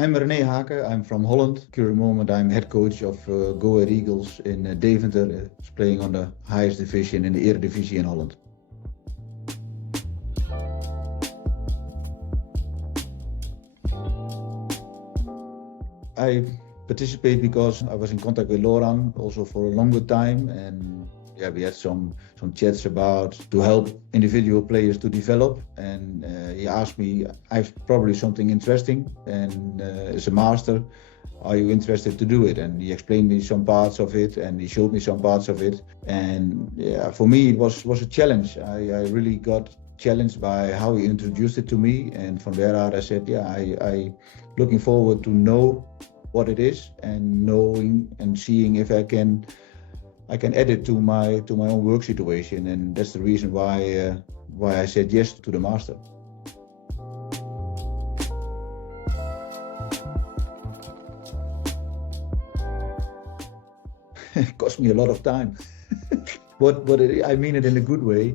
I'm Rene Hake. I'm from Holland. Current moment, I'm head coach of Go Ahead Eagles in Deventer. It's playing on the highest division in the Eredivisie in Holland. I participate because I was in contact with Loran also for a longer time, and we had some chats about to help individual players to develop. And he asked me, "I've probably something interesting, and as a master, are you interested to do it?" And he explained me some parts of it, and he showed me some parts of it. And for me, it was a challenge. I really got challenged by how he introduced it to me, and from there out I said, I looking forward to know what it is and knowing and seeing if I can add it to my own work situation, and that's the reason why I said yes to the master. It cost me a lot of time, but I mean it in a good way,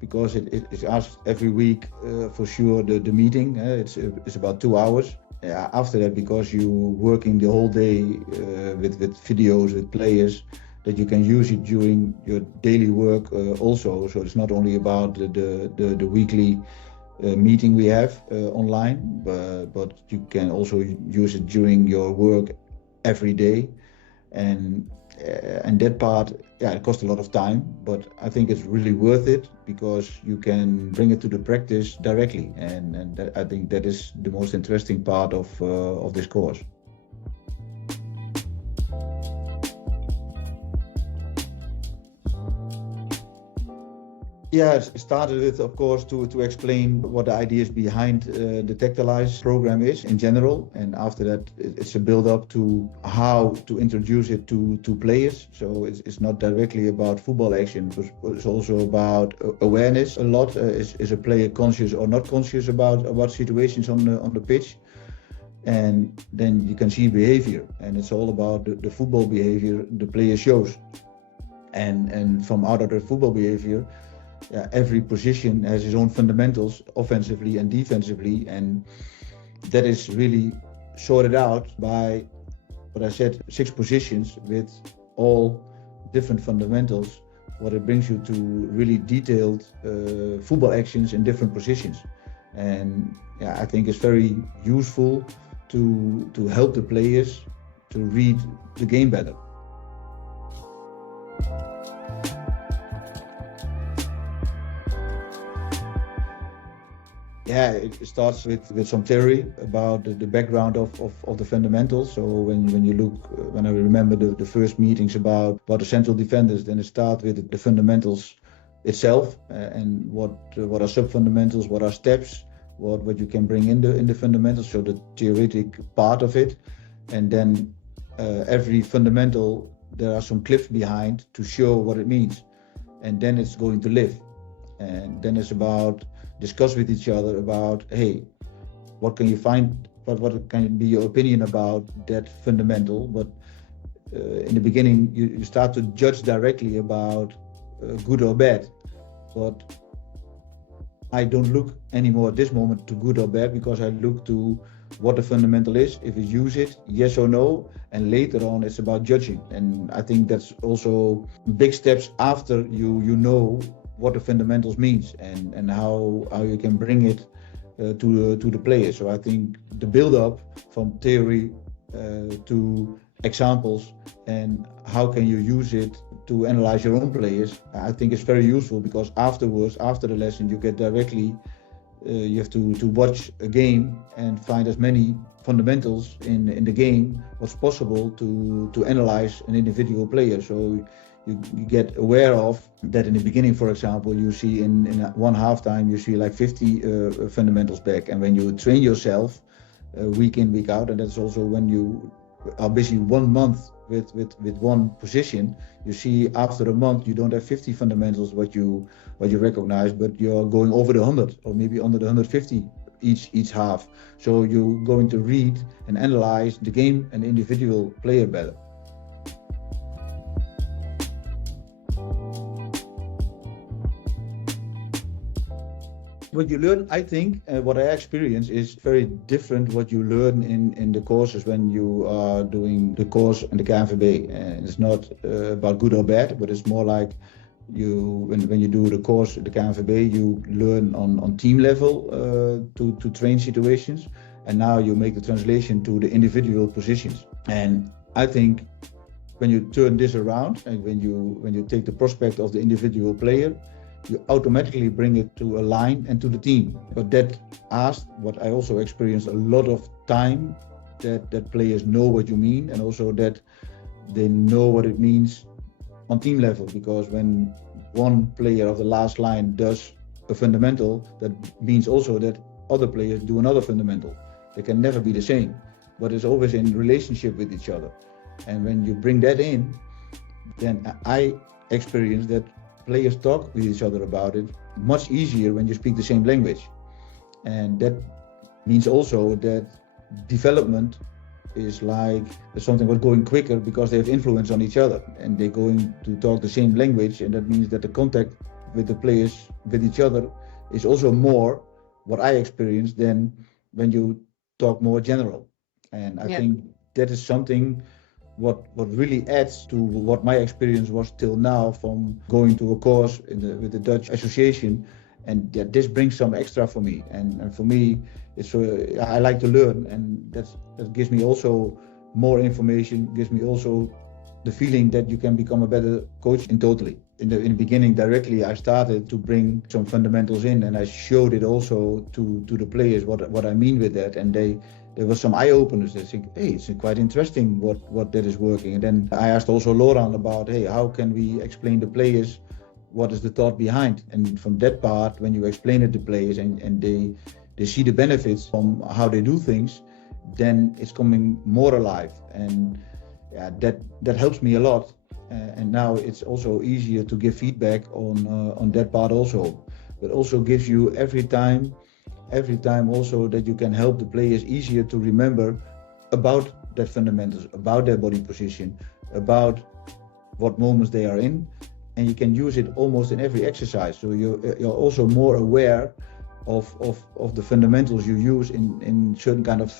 because it is asked every week for sure. The meeting it's about 2 hours. After that, because you working the whole day with videos with players, that you can use it during your daily work also. So it's not only about the weekly meeting we have online, but you can also use it during your work every day. And that part, it costs a lot of time, but I think it's really worth it because you can bring it to the practice directly, and I think that is the most interesting part of this course. Yeah, it started with, of course, to explain what the ideas behind the Tactalyse program is in general. And after that, it's a build-up to how to introduce it to players. So it's not directly about football action, but it's also about awareness a lot. Is a player conscious or not conscious about situations on the pitch? And then you can see behavior. And it's all about the football behavior the player shows. And from out of the football behavior, every position has its own fundamentals, offensively and defensively, and that is really sorted out by what I said, 6 positions with all different fundamentals. What it brings you to really detailed football actions in different positions, and I think it's very useful to help the players to read the game better. Yeah, it starts with some theory about the background of the fundamentals. So when I remember the first meetings about the central defenders, then it starts with the fundamentals itself, and what are sub-fundamentals, what are steps, what you can bring in the fundamentals, so the theoretic part of it. And then every fundamental, there are some clips behind to show what it means, and then it's going to live. And then it's about discuss with each other about, hey, what can you find, what can be your opinion about that fundamental. But in the beginning, you start to judge directly about good or bad. But I don't look anymore at this moment to good or bad, because I look to what the fundamental is, if you use it, yes or no, and later on it's about judging. And I think that's also big steps after you know what the fundamentals means and how you can bring it to the players. So I think the build-up from theory to examples and how can you use it to analyze your own players, I think it's very useful, because afterwards, after the lesson, you get directly you have to watch a game and find as many fundamentals in the game what's possible to analyze an individual player. So you get aware of that in the beginning, for example, you see in one halftime, you see like 50 fundamentals back. And when you train yourself week in, week out, and that's also when you are busy 1 month with one position, you see after a month you don't have 50 fundamentals what you recognize, but you're going over the 100 or maybe under the 150 each half. So you're going to read and analyze the game and individual player better. What you learn, I think, what I experience is very different what you learn in the courses when you are doing the course in the KNVB. And it's not about good or bad, but it's more like when you do the course at the KNVB, you learn on team level to train situations, and now you make the translation to the individual positions. And I think when you turn this around and when you take the prospect of the individual player, you automatically bring it to a line and to the team. But that asked, what I also experienced a lot of time, that players know what you mean, and also that they know what it means on team level, because when one player of the last line does a fundamental, that means also that other players do another fundamental. They can never be the same, but it's always in relationship with each other. And when you bring that in, then I experience that players talk with each other about it much easier when you speak the same language. And that means also that development is like something was going quicker because they have influence on each other and they're going to talk the same language, and that means that the contact with the players with each other is also more what I experienced than when you talk more general. And I think that is something what really adds to what my experience was till now from going to a course with the Dutch Association, and this brings some extra for me. And for me, it's I like to learn, and that gives me also more information, gives me also the feeling that you can become a better coach in totally. In the beginning, directly, I started to bring some fundamentals in, and I showed it also to the players what I mean with that, and there was some eye openers. They think, hey, it's quite interesting what that is working. And then I asked also Laurent about, hey, how can we explain the players what is the thought behind? And from that part, when you explain it to players and they see the benefits from how they do things, then it's coming more alive. And that helps me a lot. And now it's also easier to give feedback on that part also. But also gives you every time also that you can help the players easier to remember about their fundamentals, about their body position, about what moments they are in, and you can use it almost in every exercise. So you're also more aware of the fundamentals you use in certain kind of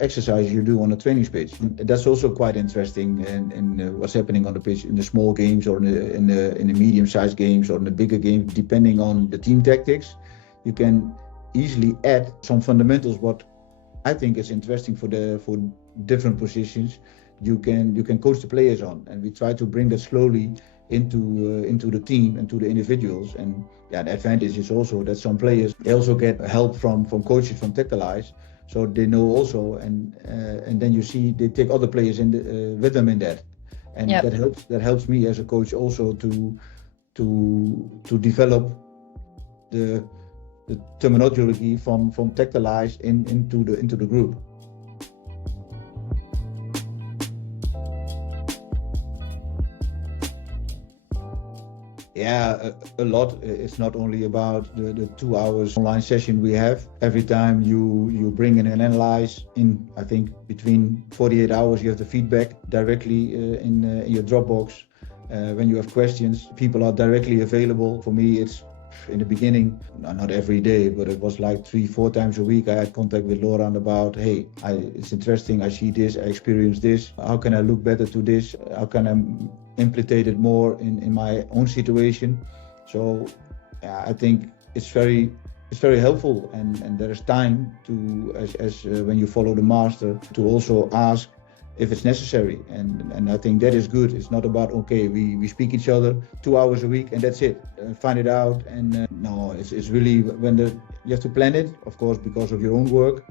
exercise you do on a training pitch. That's also quite interesting in what's happening on the pitch in the small games or in the medium-sized games or in the bigger games, depending on the team tactics. You can easily add some fundamentals. What I think is interesting for different positions, you can coach the players on, and we try to bring that slowly into the team and to the individuals. And the advantage is also that some players, they also get help from coaches from Tactalyse, so they know also, and then you see they take other players with them in that, and that helps me as a coach also to develop the terminology from Tactalyse into the group. Yeah, a lot. It's not only about the 2 hours online session we have. Every time you bring in and analyze, in I think between 48 hours you have the feedback directly in your Dropbox. When you have questions, people are directly available. For me, it's in the beginning, not every day, but it was like 3-4 times a week. I had contact with Laurent about, hey, it's interesting, I see this, I experience this. How can I look better to this? How can I implement it more in my own situation? So I think it's very helpful, and there is time to, as when you follow the master, to also ask if it's necessary, and I think that is good. It's not about, okay, we speak each other 2 hours a week and that's it, find it out. And no, it's really when you have to plan it, of course, because of your own work.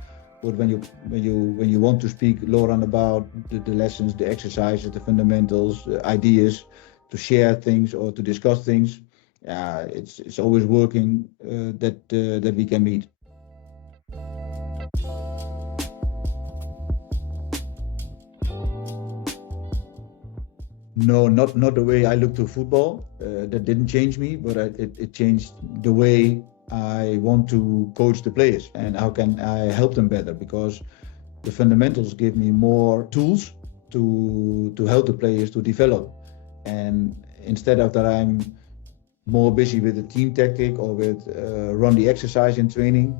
But when you want to speak, Laurent, about the lessons, the exercises, the fundamentals, the ideas, to share things or to discuss things, it's always working that we can meet. No, not the way I look to football. That didn't change me, but it changed the way I want to coach the players and how can I help them better, because the fundamentals give me more tools to help the players to develop. And instead of that, I'm more busy with the team tactic or with run the exercise in training.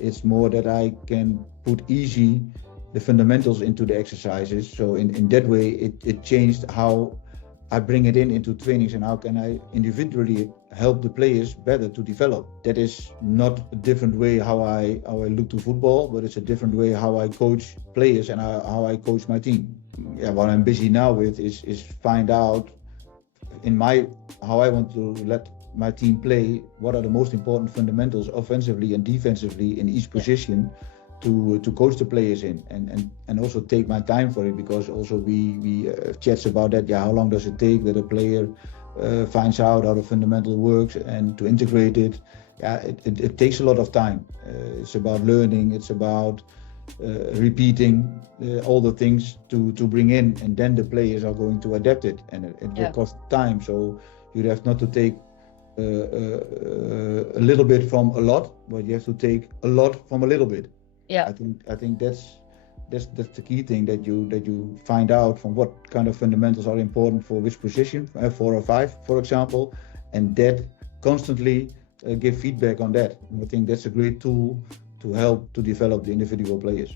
It's more that I can put easy the fundamentals into the exercises. So in that way, it changed how I bring it into trainings and how can I individually help the players better to develop. That is not a different way how I look to football, but it's a different way how I coach players and how I coach my team. Yeah, what I'm busy now with is find out how I want to let my team play, what are the most important fundamentals offensively and defensively in each position to coach the players in and also take my time for it, because also we chats about that. Yeah, how long does it take that a player finds out how the fundamental works and to integrate it? Yeah, it takes a lot of time. It's about learning, it's about repeating all the things to bring in, and then the players are going to adapt it, and it will cost time. So you have not to take a little bit from a lot, but you have to take a lot from a little bit. Yeah, I think that's the key thing, that you find out from what kind of fundamentals are important for which position, 4 or 5, for example, and that constantly give feedback on that. And I think that's a great tool to help to develop the individual players.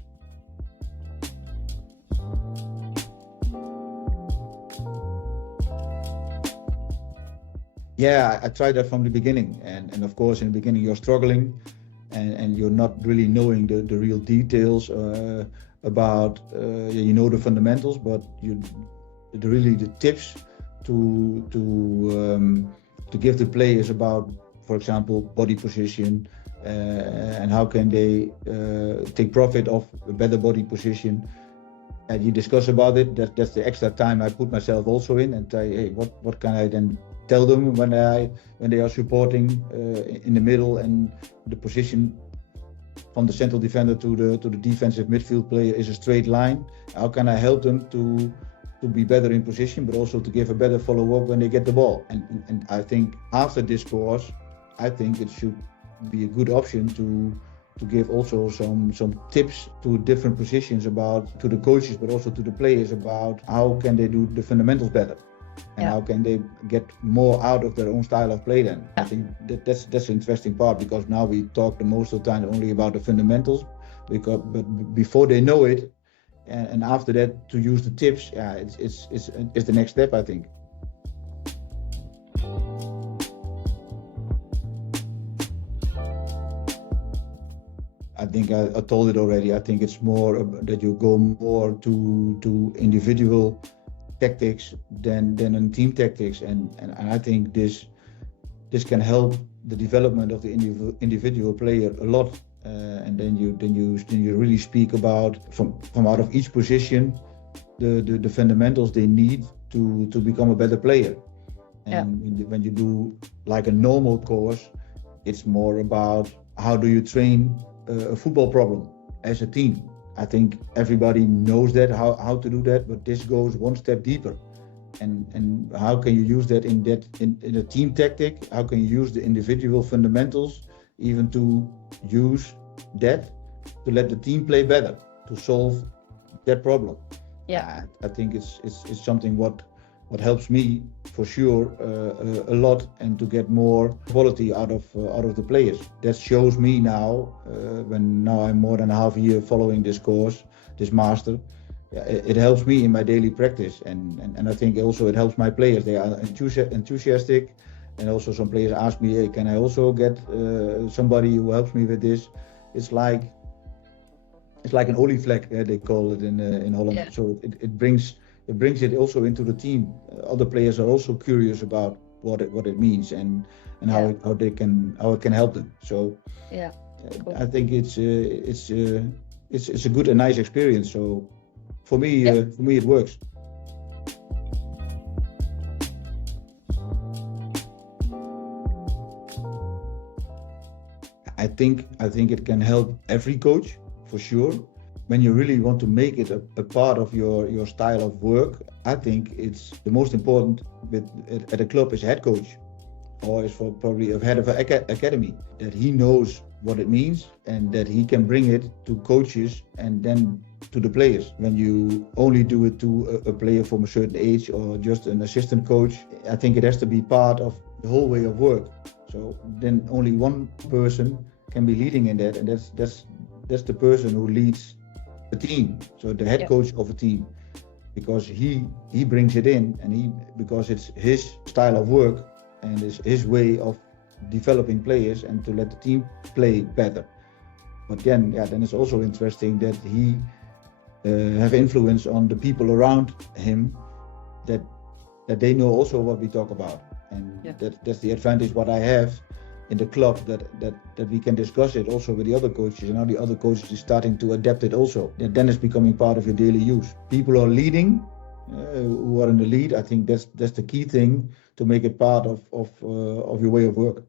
Yeah, I tried that from the beginning, and of course in the beginning you're struggling and you're not really knowing the real details about the fundamentals, but the tips to give the players about, for example, body position and how can they take profit of a better body position. And you discuss about it. That's the extra time I put myself also in, and say, hey, what can I then tell them when they are supporting in the middle, and the position from the central defender to the defensive midfield player is a straight line. How can I help them to be better in position, but also to give a better follow-up when they get the ball? And I think after this course, I think it should be a good option to give also some tips to different positions to the coaches, but also to the players about how can they do the fundamentals better. And how can they get more out of their own style of play then? I think that's the interesting part, because now we talk the most of the time only about the fundamentals, but before they know it, and after that to use the tips, it's the next step, I think. I think I told it already. I think it's more that you go more to individual tactics than in team tactics, and I think this can help the development of the individual player a lot, and then you really speak about from out of each position the fundamentals they need to become a better player. And when you do like a normal course, it's more about how do you train a football problem as a team. I think everybody knows that how to do that, but this goes one step deeper. And how can you use that in a team tactic? How can you use the individual fundamentals even to use that to let the team play better, to solve that problem? Yeah, I think it's something what helps me for sure a lot, and to get more quality out of the players. That shows me now when I'm more than a half a year following this course, this master. It helps me in my daily practice, and I think also it helps my players. They are enthusiastic, and also some players ask me, hey, can I also get somebody who helps me with this? It's like an olievlek, they call it in Holland. Yeah. So it brings it also into the team. Other players are also curious about what it means and how it can help them. So cool. I think it's a good and nice experience. So for me it works. I think it can help every coach for sure. When you really want to make it a part of your style of work, I think it's the most important at a club is head coach, or is for probably a head of an academy, that he knows what it means and that he can bring it to coaches and then to the players. When you only do it to a player from a certain age or just an assistant coach, I think it has to be part of the whole way of work. So then only one person can be leading in that, and that's the person who leads the team. So the head coach of a team, because he brings it in, and because it's his style of work and it's his way of developing players and to let the team play better. But then it's also interesting that he have influence on the people around him, that they know also what we talk about, and that's the advantage what I have in the club, that we can discuss it also with the other coaches, and now the other coaches is starting to adapt it also. And then it's becoming part of your daily use. People are leading, who are in the lead. I think that's the key thing to make it part of your way of work.